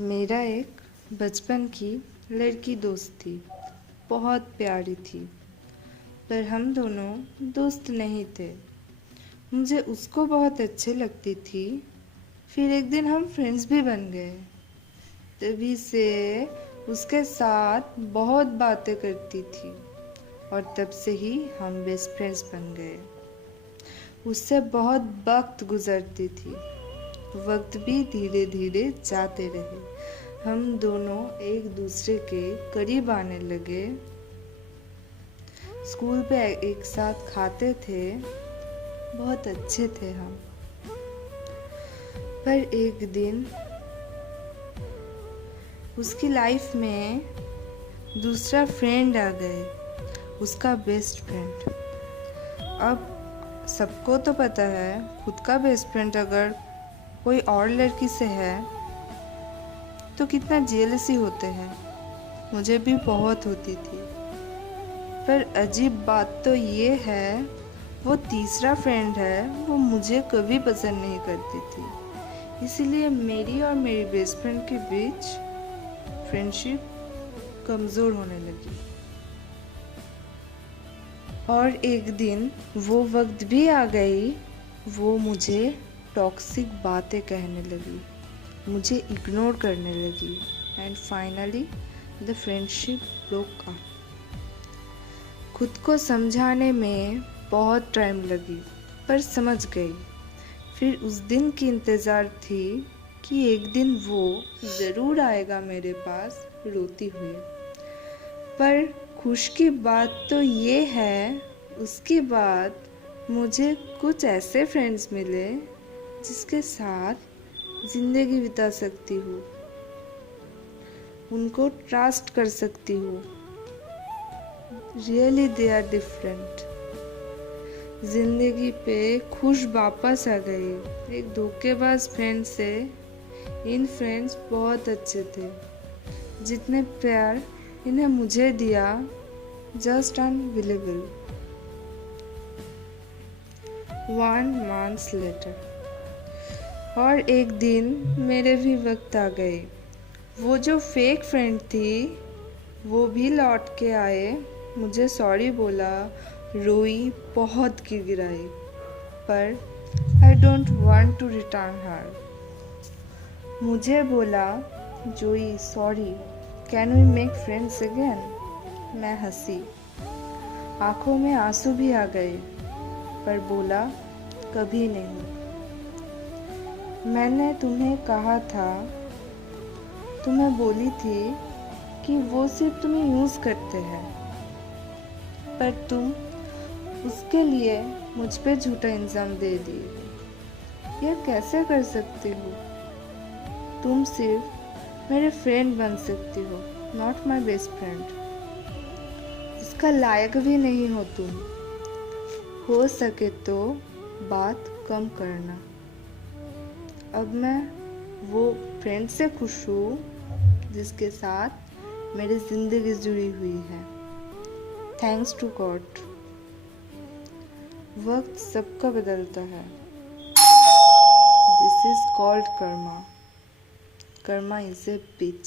मेरा एक बचपन की लड़की दोस्त थी। बहुत प्यारी थी, पर हम दोनों दोस्त नहीं थे। मुझे उसको बहुत अच्छी लगती थी। फिर एक दिन हम फ्रेंड्स भी बन गए। तभी से उसके साथ बहुत बातें करती थी और तब से ही हम बेस्ट फ्रेंड्स बन गए। उससे बहुत वक्त गुजरती थी। वक्त भी धीरे धीरे जाते रहे। हम दोनों एक दूसरे के करीब आने लगे। स्कूल पे एक साथ खाते थे। बहुत अच्छे थे हम। पर एक दिन उसकी लाइफ में दूसरा फ्रेंड आ गए, उसका बेस्ट फ्रेंड। अब सबको तो पता है, खुद का बेस्ट फ्रेंड अगर कोई और लड़की से है तो कितना जेलसी होते हैं। मुझे भी बहुत होती थी। पर अजीब बात तो ये है, वो तीसरा फ्रेंड है, वो मुझे कभी पसंद नहीं करती थी। इसीलिए मेरी और मेरी बेस्ट फ्रेंड के बीच फ्रेंडशिप कमज़ोर होने लगी। और एक दिन वो वक्त भी आ गई, वो मुझे टॉक्सिक बातें कहने लगी, मुझे इग्नोर करने लगी and finally the friendship broke up. खुद को समझाने में बहुत टाइम लगी, पर समझ गई। फिर उस दिन की इंतज़ार थी कि एक दिन वो ज़रूर आएगा मेरे पास रोती हुई। पर खुश की बात तो ये है, उसके बाद मुझे कुछ ऐसे फ्रेंड्स मिले जिसके साथ ज़िंदगी बिता सकती हूँ, उनको ट्रस्ट कर सकती हूँ। Really they are different. ज़िंदगी पे खुश वापस आ गई। एक धोखेबाज फ्रेंड से इन फ्रेंड्स बहुत अच्छे थे। जितने प्यार इन्हें मुझे दिया, जस्ट अनबिलीवेबल। 1 month later। और एक दिन मेरे भी वक्त आ गए। वो जो फेक फ्रेंड थी वो भी लौट के आए, मुझे सॉरी बोला, रोई, बहुत गिड़गिड़ाई। पर I don't want to return her. मुझे बोला, Joey sorry, can we make friends again? मैं हंसी, आंखों में आंसू भी आ गए, पर बोला कभी नहीं। मैंने तुम्हें कहा था, तुम्हें बोली थी कि वो सिर्फ तुम्हें यूज़ करते हैं, पर तुम उसके लिए मुझ पे झूठा इल्ज़ाम दे दिए। यह कैसे कर सकती हो? तुम सिर्फ मेरे फ्रेंड बन सकती हो, नॉट माई बेस्ट फ्रेंड। इसका लायक भी नहीं हो तुम। हो सके तो बात कम करना। अब मैं वो फ्रेंड से खुश हूँ जिसके साथ मेरी ज़िंदगी जुड़ी हुई है। Thanks to God. वक्त सबका बदलता है। This is called karma. Karma is a beach.